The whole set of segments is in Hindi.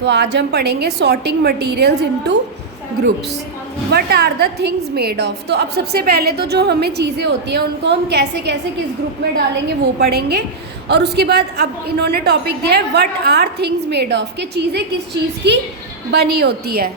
तो आज हम पढ़ेंगे sorting materials into groups. What are the things made of. तो अब सबसे पहले तो जो हमें चीज़ें होती हैं उनको हम कैसे कैसे किस ग्रुप में डालेंगे वो पढ़ेंगे, और उसके बाद अब इन्होंने टॉपिक दिया है what are things made of, कि चीज़ें किस चीज़ की बनी होती है।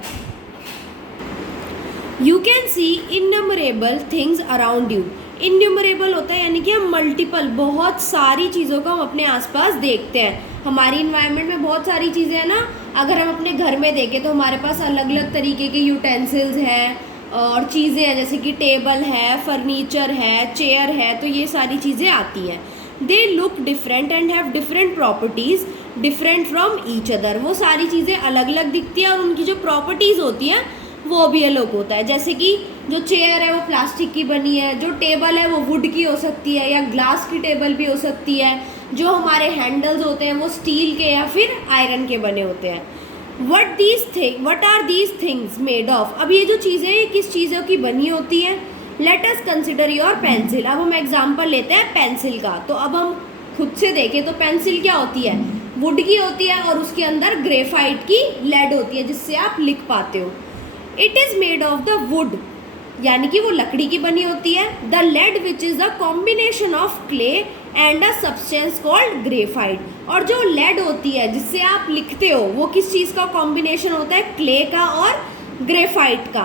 You can see innumerable things around you. Innumerable होता है यानी कि हम मल्टीपल, बहुत सारी चीज़ों को हम अपने आसपास देखते हैं। हमारी इन्वायरमेंट में बहुत सारी चीज़ें हैं ना, अगर हम अपने घर में देखें तो हमारे पास अलग अलग तरीके के यूटेंसिल्स हैं और चीज़ें हैं, जैसे कि टेबल है, फर्नीचर है, चेयर है, तो ये सारी चीज़ें आती हैं। They look different and have different properties different from each other. वो सारी चीज़ें अलग अलग दिखती हैं और उनकी जो प्रॉपर्टीज़ होती हैं वो भी अलग होता है। जैसे कि जो चेयर है वो प्लास्टिक की बनी है, जो टेबल है वो वुड की हो सकती है या ग्लास की टेबल भी हो सकती है, जो हमारे हैंडल्स होते हैं वो स्टील के या फिर आयरन के बने होते हैं। What are these things made of. अब ये जो चीज़ें हैं किस चीज़ों की बनी होती हैं। Let us consider your pencil. अब हम एग्जाम्पल लेते हैं पेंसिल का। तो अब हम खुद से देखें तो पेंसिल क्या होती है, वुड की होती है और उसके अंदर ग्रेफाइट की लेड होती है जिससे आप लिख पाते हो। It is made of the wood, यानी कि वो लकड़ी की बनी होती है। The lead which is the combination of clay and a substance called graphite. और जो लेड होती है जिससे आप लिखते हो वो किस चीज़ का कॉम्बिनेशन होता है, क्ले का और ग्रेफाइट का।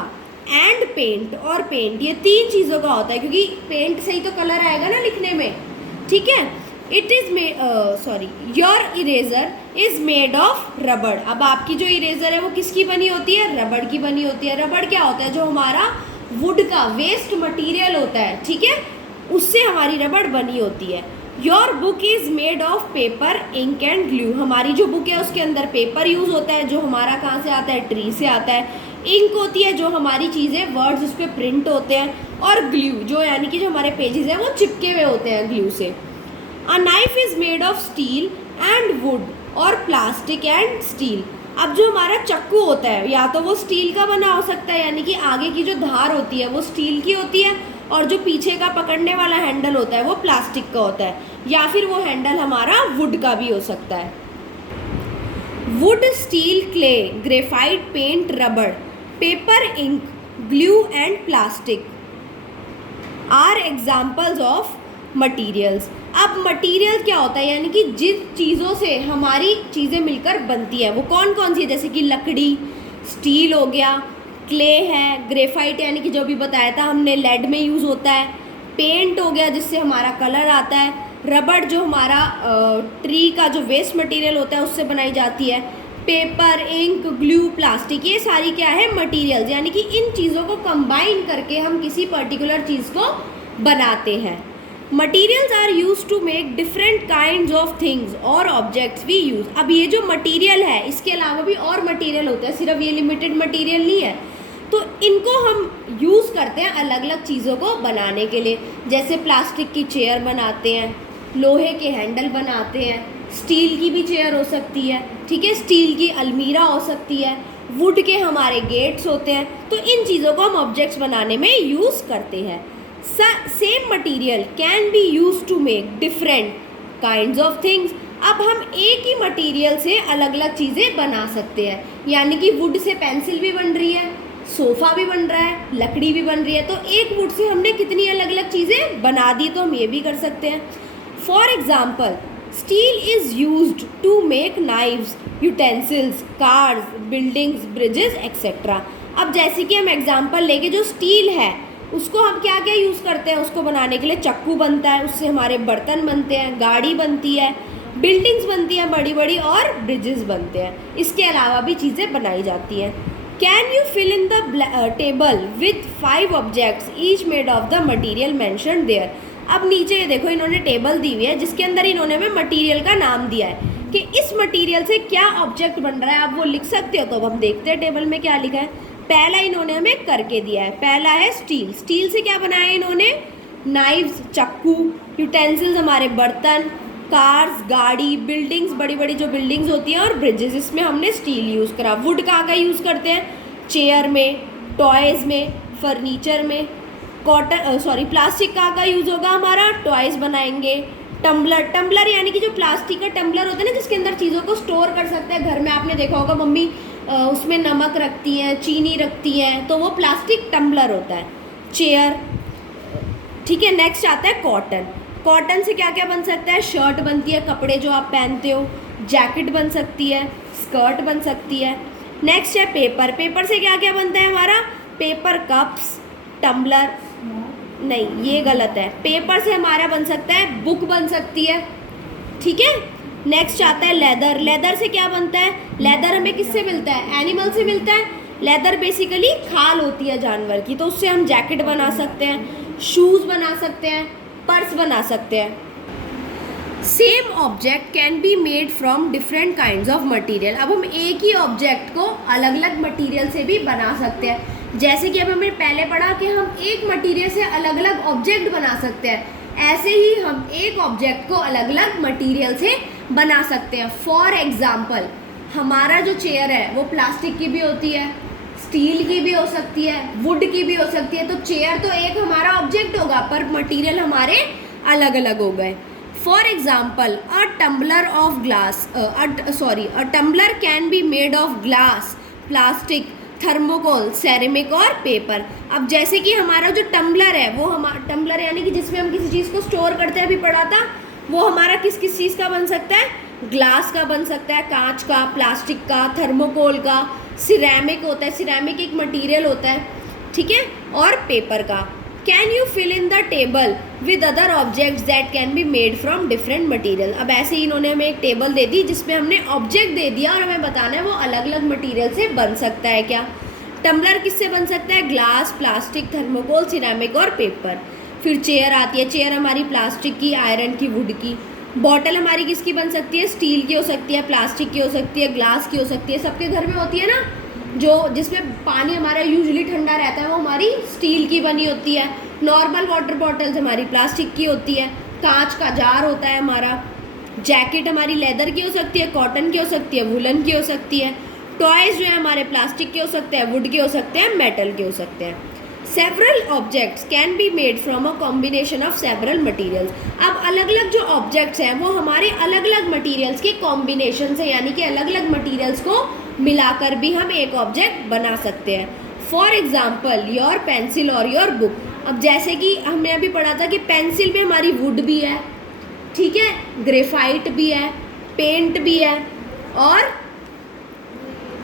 एंड पेंट, और पेंट, ये तीन चीज़ों का होता है क्योंकि पेंट से ही तो कलर आएगा ना लिखने में, ठीक है। It is your eraser is made of रबड़। अब आपकी जो इरेजर है वो किसकी बनी होती है, रबड़ की बनी होती है। रबड़ क्या होता है, जो हमारा वुड का वेस्ट मटेरियल होता है, ठीक है, उससे हमारी रबड़ बनी होती है। Your book is made of paper ink and glue. हमारी जो बुक है उसके अंदर पेपर यूज़ होता है जो हमारा कहाँ से आता है, ट्री से आता है। इंक होती है जो हमारी चीज़ें वर्ड्स उस पर प्रिंट होते हैं, और ग्लू जो यानी कि जो हमारे पेजेस हैं वो चिपके हुए होते हैं ग्लू से। A knife is made of steel and would और प्लास्टिक एंड स्टील। अब जो हमारा चाकू होता है या तो वो स्टील का बना हो सकता है, यानी कि आगे की जो धार होती है वो स्टील की होती है, और जो पीछे का पकड़ने वाला हैंडल होता है वो प्लास्टिक का होता है, या फिर वो हैंडल हमारा वुड का भी हो सकता है। Wood, steel, clay, graphite, paint, rubber, paper, ink, glue and plastic are examples of materials. अब मटेरियल क्या होता है, यानी कि जिन चीज़ों से हमारी चीज़ें मिलकर बनती है वो कौन कौन सी है, जैसे कि लकड़ी, स्टील हो गया, क्ले है, ग्रेफाइट यानी कि जो भी बताया था हमने लेड में यूज़ होता है, पेंट हो गया जिससे हमारा कलर आता है, रबड़ जो हमारा ट्री का जो वेस्ट मटेरियल होता है उससे बनाई जाती है, पेपर, इंक, ग्लू, प्लास्टिक, ये सारी क्या है, मटेरियल्स। यानी कि इन चीज़ों को कंबाइन करके हम किसी पर्टिकुलर चीज़ को बनाते हैं। Materials are use to make different kind of things और ऑब्जेक्ट्स वी यूज़। अब ये जो मटीरियल है इसके अलावा भी और मटीरियल होता है, सिर्फ ये लिमिटेड मटीरियल नहीं है। तो इनको हम यूज़ करते हैं अलग अलग चीज़ों को बनाने के लिए, जैसे प्लास्टिक की चेयर बनाते हैं, लोहे के हैंडल बनाते हैं, स्टील की भी चेयर हो सकती है, ठीक है, स्टील की अलमीरा हो सकती है, वुड के हमारे गेट्स होते हैं। तो इन चीज़ों को हम ऑब्जेक्ट्स बनाने में यूज़ करते हैं। Same material can be use to make different kinds of things. अब हम एक ही मटीरियल से अलग अलग चीज़ें बना सकते हैं, यानी कि वुड से पेंसिल भी बन रही है, सोफ़ा भी बन रहा है, लकड़ी भी बन रही है। तो एक वुड से हमने कितनी अलग अलग चीज़ें बना दी, तो हम ये भी कर सकते हैं। For example, steel is used to make knives, utensils, cars, buildings, bridges etcetera. अब जैसे कि हम एग्जाम्पल लेके, जो स्टील है उसको हम क्या क्या यूज़ करते हैं, उसको बनाने के लिए चक्कू बनता है, उससे हमारे बर्तन बनते हैं, गाड़ी बनती है, बिल्डिंग्स बनती हैं बड़ी बड़ी, और ब्रिजेस बनते हैं। इसके अलावा भी चीज़ें बनाई जाती हैं। Can you fill in the table with 5 objects each made of the material mentioned there. अब नीचे ये देखो इन्होंने टेबल दी हुई है जिसके अंदर इन्होंने हमें मटीरियल का नाम दिया है कि इस मटीरियल से क्या ऑब्जेक्ट बन रहा है, आप वो लिख सकते हो। तो अब हम देखते हैं टेबल में क्या लिखा है। पहला इन्होंने हमें करके दिया है, पहला है स्टील। स्टील से क्या बनाया है इन्होंने, नाइव्स, चाकू, यूटेंसिल्स हमारे बर्तन, कार्स, गाड़ी, बिल्डिंग्स, बड़ी बड़ी जो बिल्डिंग्स होती हैं, और ब्रिजेस, इसमें हमने स्टील यूज़ करा। वुड कहाँ का यूज़ करते हैं, चेयर में, टॉयज़ में, फर्नीचर में। प्लास्टिक कहाँ का यूज़ होगा हमारा, टॉयज़ बनाएंगे, टम्बलर, टम्बलर यानी कि जो प्लास्टिक का टम्बलर होता है ना, जिसके अंदर चीज़ों को स्टोर कर सकते हैं। घर में आपने देखा होगा मम्मी उसमें नमक रखती हैं, चीनी रखती हैं, तो वो प्लास्टिक टम्बलर होता है। चेयर, ठीक है। नेक्स्ट आता है कॉटन। कॉटन से क्या क्या बन सकता है? शर्ट बनती है, कपड़े जो आप पहनते हो, जैकेट बन सकती है, स्कर्ट बन सकती है। नेक्स्ट है पेपर। पेपर से क्या क्या बनता है हमारा? पेपर कप्स, टम्बलर, नहीं ये गलत है। पेपर से हमारा बन सकता है बुक बन सकती है, ठीक है। नेक्स्ट आता है लेदर। लेदर से क्या बनता है? लेदर हमें किससे मिलता है? एनिमल से मिलता है। लेदर बेसिकली खाल होती है जानवर की, तो उससे हम जैकेट बना सकते हैं, शूज़ बना सकते हैं, पर्स बना सकते हैं। Same object can be made from different kinds of material. अब हम एक ही ऑब्जेक्ट को अलग अलग मटीरियल से भी बना सकते हैं। जैसे कि अब हमने पहले पढ़ा कि हम एक मटीरियल से अलग अलग ऑब्जेक्ट बना सकते हैं, ऐसे ही हम एक ऑब्जेक्ट को अलग अलग मटीरियल से बना सकते हैं। फॉर एग्जाम्पल, हमारा जो चेयर है वो प्लास्टिक की भी होती है, स्टील की भी हो सकती है, वुड की भी हो सकती है। तो चेयर तो एक हमारा ऑब्जेक्ट होगा, पर मटीरियल हमारे अलग अलग हो गए। For example, a tumbler of glass, a tumbler can be made of glass, plastic, thermocol, ceramic और पेपर। अब जैसे कि हमारा जो टम्बलर है वो टम्बलर यानी कि जिसमें हम किसी चीज़ को स्टोर करते हैं, अभी पढ़ा था, वो हमारा किस किस चीज़ का बन सकता है? ग्लास का बन सकता है, कांच का, प्लास्टिक का, थर्मोकोल का, सिरेमिक होता है, सिरेमिक एक मटीरियल होता है, ठीक है, और पेपर का। Can you fill in the table with other objects that can be made from different material. अब ऐसे ही इन्होंने हमें एक टेबल दे दी जिसमें हमने ऑब्जेक्ट दे दिया और हमें बताना है वो अलग अलग मटीरियल से बन सकता है क्या। टम्बलर किससे बन सकता है? ग्लास, प्लास्टिक, थर्मोकोल, सिरेमिक और पेपर। फिर चेयर आती है। चेयर हमारी प्लास्टिक की, आयरन की, वुड की। बॉटल हमारी किसकी बन सकती है? स्टील की हो सकती है, प्लास्टिक की हो सकती है, ग्लास की हो सकती है। सबके घर में होती है ना, जो जिसमें पानी हमारा यूजुअली ठंडा रहता है, वो हमारी स्टील की बनी होती है। नॉर्मल वाटर बॉटल्स हमारी प्लास्टिक की होती है। कांच का जार होता है हमारा। जैकेट हमारी लेदर की हो सकती है, कॉटन की हो सकती है, वुलन की हो सकती है। टॉयज़ जो है हमारे प्लास्टिक के हो सकते हैं, वुड के हो सकते हैं, मेटल के हो सकते हैं। Several objects can be made from a combination of several materials. अब अलग अलग जो ऑब्जेक्ट्स हैं वो हमारे अलग अलग मटीरियल्स के कॉम्बिनेशन से, यानी कि अलग अलग मटीरियल्स को मिलाकर भी हम एक ऑब्जेक्ट बना सकते हैं। फॉर एग्जाम्पल, योर पेंसिल और योर बुक। अब जैसे कि हमने अभी पढ़ा था कि पेंसिल में हमारी वुड भी है, ठीक है, ग्रेफाइट भी है, पेंट भी है और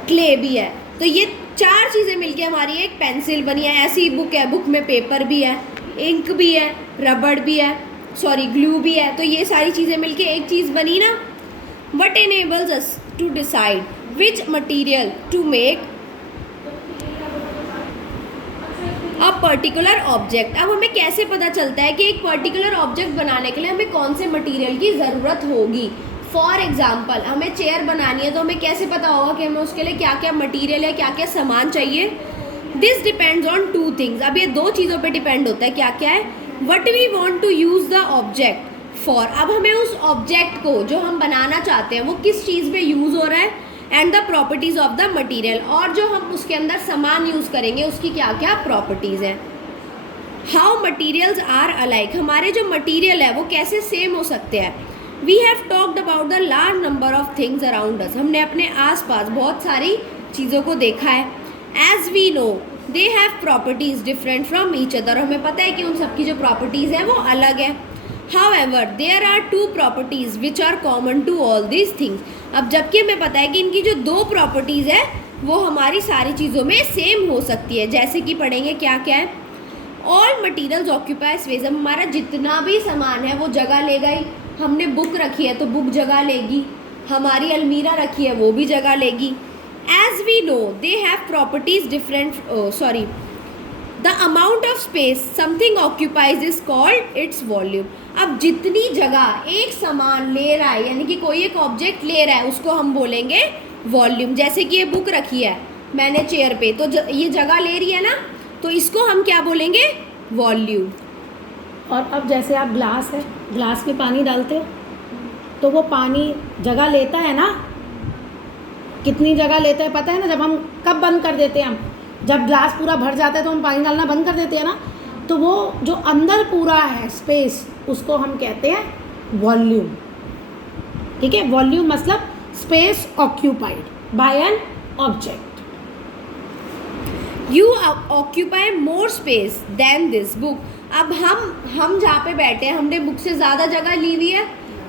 क्ले भी है। तो ये चार चीज़ें मिलके हमारी एक पेंसिल बनी है। ऐसी बुक है, बुक में पेपर भी है, इंक भी है, रबड़ भी है, ग्लू भी है। तो ये सारी चीज़ें मिलके एक चीज़ बनी ना। What enables us to decide which material to make a particular object. अब हमें कैसे पता चलता है कि एक पर्टिकुलर ऑब्जेक्ट बनाने के लिए हमें कौन से मटीरियल की ज़रूरत होगी। फॉर एग्जाम्पल, हमें चेयर बनानी है तो हमें कैसे पता होगा कि हमें उसके लिए क्या क्या मटीरियल है, क्या क्या सामान चाहिए। This depends on two things. अब ये दो चीज़ों पे डिपेंड होता है। क्या क्या है? What we want to use the object for. अब हमें उस ऑब्जेक्ट को जो हम बनाना चाहते हैं वो किस चीज़ में यूज़ हो रहा है, and the properties of the material, और जो हम उसके अंदर सामान यूज़ करेंगे उसकी क्या क्या प्रॉपर्टीज़ हैं। How materials are alike. हमारे जो मटीरियल है वो कैसे सेम हो सकते हैं। We have talked about the large number of things around us. हमने अपने आसपास बहुत सारी चीज़ों को देखा है। As we know they have properties different from each other. हमें पता है कि उन सबकी जो प्रॉपर्टीज़ है वो अलग है। However there are two properties which are common to all these things. अब जबकि हमें पता है कि इनकी जो दो प्रॉपर्टीज़ है वो हमारी सारी चीज़ों में सेम हो सकती है। जैसे कि पढ़ेंगे क्या क्या है। All materials occupy space. हमारा जितना भी सामान है वो जगह लेगा ही। हमने बुक रखी है तो बुक जगह लेगी, हमारी अलमीरा रखी है वो भी जगह लेगी। As we know they have properties different, the amount of space something occupies is called its volume. अब जितनी जगह एक सामान ले रहा है, यानी कि कोई एक ऑब्जेक्ट ले रहा है, उसको हम बोलेंगे वॉल्यूम। जैसे कि ये बुक रखी है मैंने चेयर पे, तो ये जगह ले रही है ना, तो इसको हम क्या बोलेंगे? वॉल्यूम। और अब जैसे आप ग्लास है, ग्लास में पानी डालते हो तो वो पानी जगह लेता है ना। कितनी जगह लेता है पता है ना? जब हम कब बंद कर देते हैं, हम जब ग्लास पूरा भर जाता है तो हम पानी डालना बंद कर देते हैं ना। तो वो जो अंदर पूरा है स्पेस, उसको हम कहते हैं वॉल्यूम। ठीक है, वॉल्यूम मतलब space occupied by an object. You occupy more space than this book. अब हम जहाँ पे बैठे हैं हमने बुक से ज़्यादा जगह ली हुई है,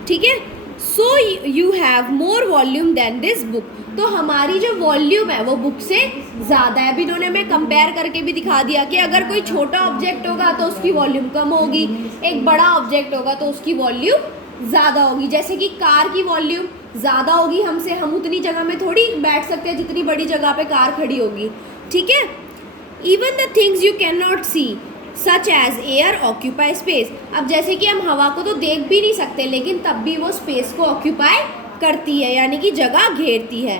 ठीक है। So you have more volume than this book. तो हमारी जो वॉल्यूम है वो बुक से ज़्यादा है। अभी इन्होंने हमें कंपेयर करके भी दिखा दिया कि अगर कोई छोटा ऑब्जेक्ट होगा तो उसकी वॉल्यूम कम होगी, एक बड़ा ऑब्जेक्ट होगा तो उसकी वॉल्यूम ज़्यादा होगी। जैसे कि कार की वॉल्यूम ज़्यादा होगी हमसे, हम उतनी जगह में थोड़ी बैठ सकते हैं जितनी बड़ी जगह पे कार खड़ी होगी, ठीक है। Even the things you can not see such as air occupy space. अब जैसे कि हम हवा को तो देख भी नहीं सकते लेकिन तब भी वो स्पेस को ऑक्यूपाई करती है, यानी कि जगह घेरती है।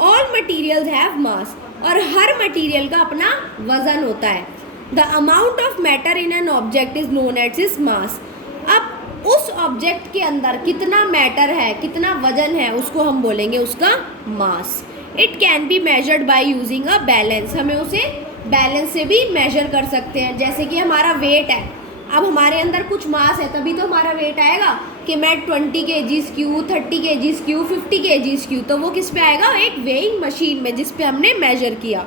ऑल मटीरियल्स हैव मास, और हर मटीरियल का अपना वजन होता है। The amount of matter in an object is known as is mass. अब उस ऑब्जेक्ट के अंदर कितना मैटर है, कितना वजन है, उसको हम बोलेंगे उसका mass. It can be measured by using a balance. हमें उसे बैलेंस से भी मेजर कर सकते हैं। जैसे कि हमारा वेट है, अब हमारे अंदर कुछ मास है तभी तो हमारा वेट आएगा कि मैं 20 kg Q, 30 kg Q, 50 kg Q, तो वो किस पे आएगा, एक वेइंग मशीन में जिस पे हमने मेजर किया।